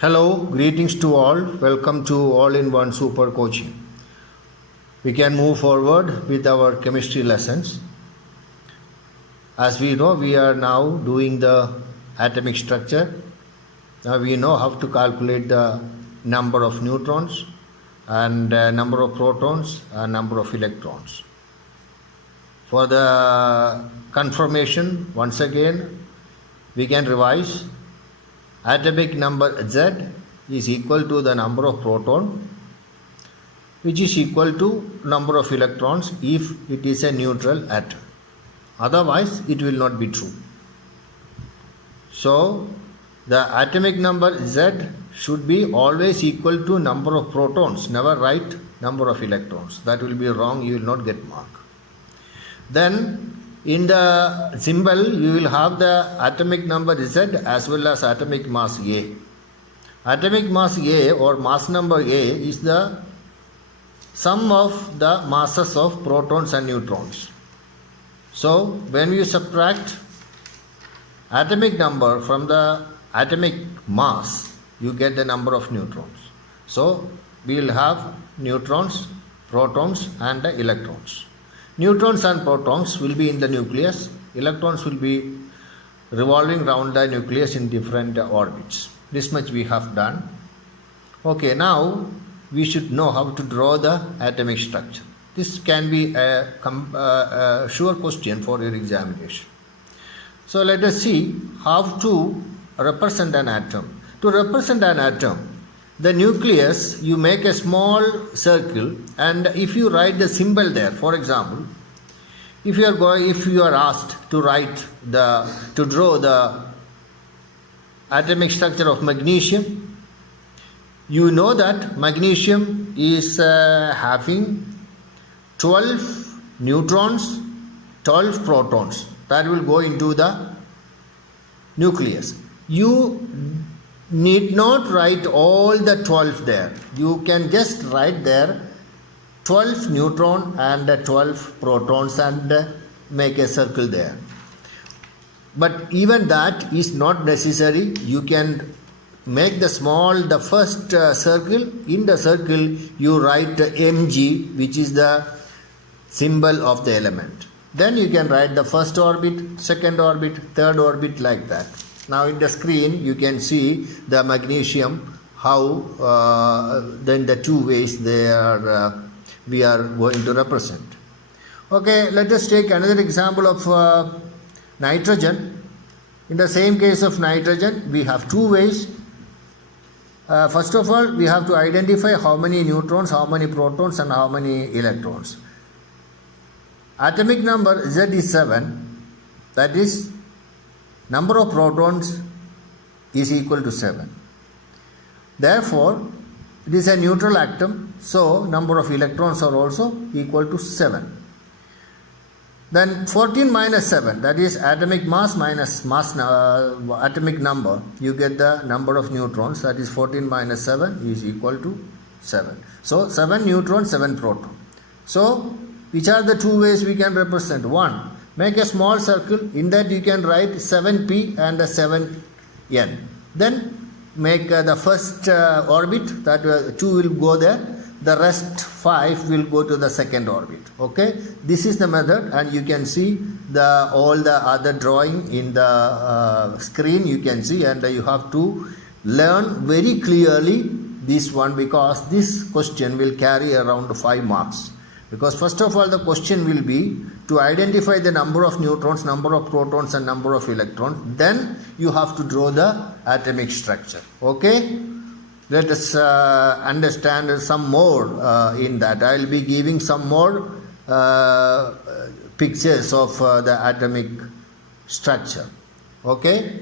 Hello, greetings to all. Welcome to All-in-One Super Coaching. We can move forward with our chemistry lessons. As we know, we are now doing the atomic structure. Now we know how to calculate the number of neutrons and number of protons and number of electrons. For the confirmation, once again, we can revise. Atomic number Z is equal to the number of proton, which is equal to number of electrons if it is a neutral atom. Otherwise, it will not be true. So, the atomic number Z should be always equal to number of protons. Never write number of electrons. That will be wrong. You will not get mark. Then, in the symbol, you will have the atomic number Z as well as atomic mass A. Atomic mass A or mass number A is the sum of the masses of protons and neutrons. So, when you subtract atomic number from the atomic mass, you get the number of neutrons. So, we will have neutrons, protons and the electrons. Neutrons and protons will be in the nucleus. Electrons will be revolving around the nucleus in different orbits. This much we have done. Okay, now we should know how to draw the atomic structure. This can be a sure question for your examination. So let us see how to represent an atom. To represent an atom, the nucleus, you make a small circle, and if you write the symbol there, for example, if you are asked to draw the atomic structure of magnesium, you know that magnesium is having 12 neutrons, 12 protons that will go into the nucleus. You need not write all the 12 there. You can just write there 12 neutron and 12 protons and make a circle there. But even that is not necessary. You can make the first circle. In the circle you write Mg, which is the symbol of the element. Then you can write the first orbit, second orbit, third orbit, like that. Now in the screen you can see the magnesium, how then the two ways we are going to represent. Okay, let us take another example of nitrogen. In the same case of nitrogen, we have two ways. First of all, we have to identify how many neutrons, how many protons and how many electrons. Atomic number Z is 7, that is number of protons is equal to 7. Therefore, it is a neutral atom, so number of electrons are also equal to 7. Then 14 minus 7, that is atomic mass minus atomic number, you get the number of neutrons, that is 14 minus 7 is equal to 7. So 7 neutrons, 7 protons. So which are the two ways we can represent? One, make a small circle, in that you can write 7p and 7n. Then make the first orbit, that 2 will go there, the rest 5 will go to the second orbit. Okay, this is the method, and you can see all the other drawing in the screen, you can see, and you have to learn very clearly this one, because this question will carry around 5 marks. Because first of all, the question will be to identify the number of neutrons, number of protons and number of electrons. Then you have to draw the atomic structure. Okay? Let us understand some more in that. I will be giving some more pictures of the atomic structure. Okay?